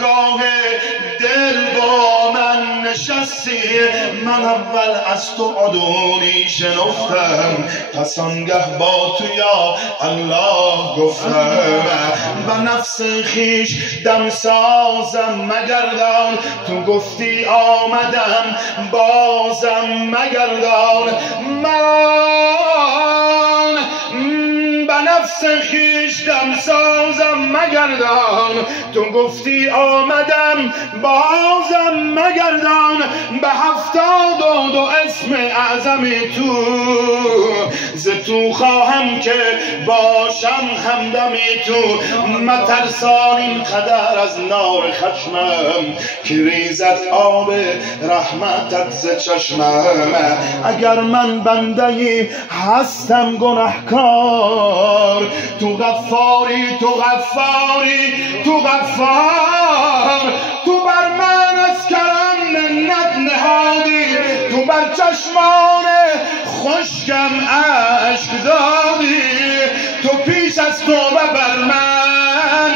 گاه دل با من نشستی، من اول از تو عدونی شنفتم، پس آنگه با تو یا الله گفتم. به نفس خیش دم سازم مگردان، تو گفتی آمدم بازم مگردان. من به نفس خیش دم سازم مگردان، تو گفتی آمدم بازم مگردان. به 72 اسم اعظم تو ز تو خواهم که باشم همدمی تو. مترسان این قدر از نار خشمم، که ریزد آب رحمتت ز چشمم. اگر من بندهی هستم گنهکار، تو غفاری تو غفاری تو غفار. تو بر من از کرم منت نهادی، تو بر چشمان خشکم اشک دادی. تو پیش از توبه بر من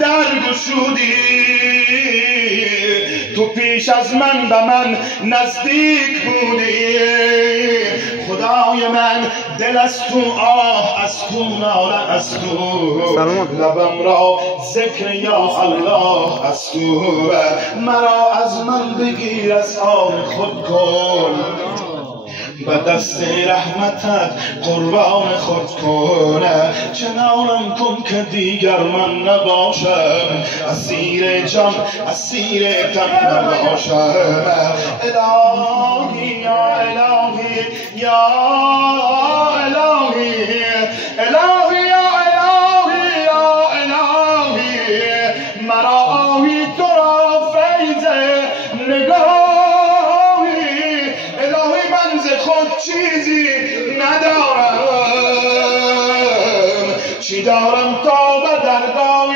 در گشودی، تو پیش از من به من نزدیک بودی. خدای من دل از تو آه از تو ناله از تو، لبم را ذکر یا الله از تو. مرا از من بگیر از آن خود کن، به دست رحمتت قربان خود کن. چنانم کن که دیگر من نباشم، اسیر جان اسیر تن نباشم. الهی یا الهی یا الهی، الهی یا الهی یا الهی. مرا آهی تو را فیض نگاهی، الهی من ز خود چیزی ندارم. چی دارم تا به درگاه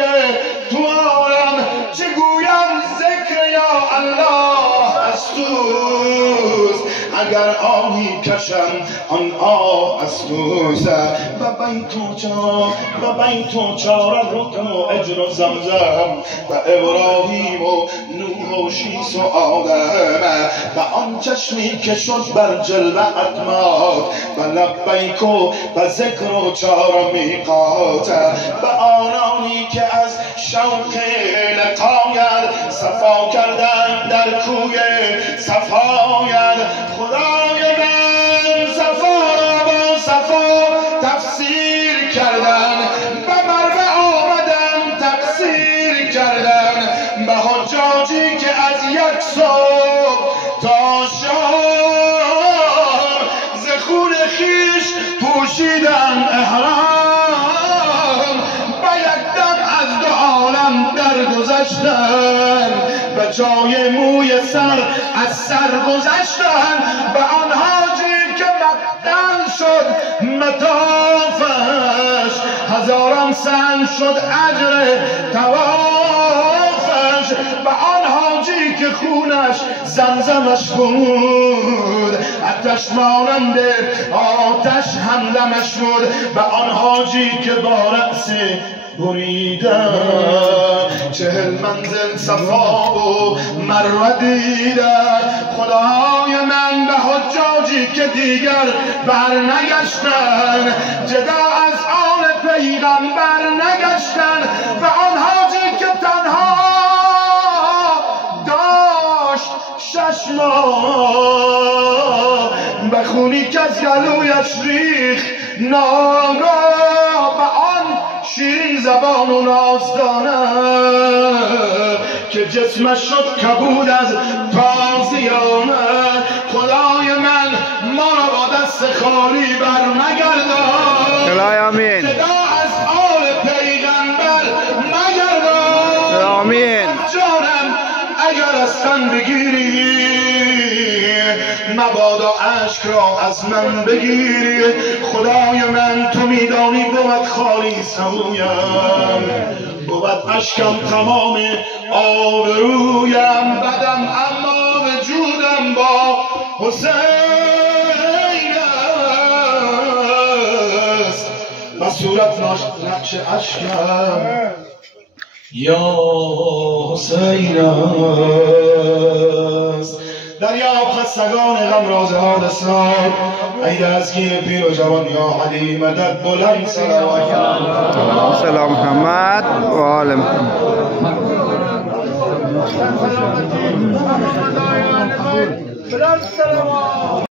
تو آرم، چه گویم ذکر یا الله از توست. اگر آهی کشم آن آه از توست. به بیت و چار رکن و اجر و زمزم، به ابراهیم و نوح و شیس و آدم. به آن چشمی که شد بر جلوه اتمات، به لبیک و به ذکر و چار میقات. به آنانی که از شوق لقایت صفا کردن در کوی صفایت. خدای من صفا را با صفا تفسیر کردن، به مروه آمدن تقصیر کردن. به حجاجی که از یک صبح تا شام ز خون خویش پوشیدن احرام. به یک دم از دو عالم درگذشتن، به جای موی سر از سر گذشتن. به آن حاجی که مقدم شد مطافش، هزاران سنگ شد اجر طوافش. به آن حاجی که خونش زمزمش بود، آتش مانند آتش همدمش شد. به آن حاجی که با رأس بریدن 40 منزل صفا و مروه دیدن. خدای من به حجاجی که دیگر بر نگشتن، جدا از آن پیغمبر نگشتن. به آن حاجی که تنها داشت 6 ماه، به خونی که از گلویش ریخ ناگاه. به آن شیرین زبان و نازدانه که جسمش شد کبود از تازیانه. خدای من ما را با دست خالی بر مگردان، آمین. صدا از آل پیغمبر مگردان. آمین. جانم اگر از تن بگیری، مبادا اشک را از من بگیری. خدای من تو میدانی بود خالی سویم، بود اشکم تمام آبرویم. بدم اما وجودم با حسین است، و صورت نقش اشکم یا حسین است. دریاب خستگان غم راز حادثات، ای دستگیر پیر و جوان یا علی مدد بلند صلوات. سلام محمد و آل محمد.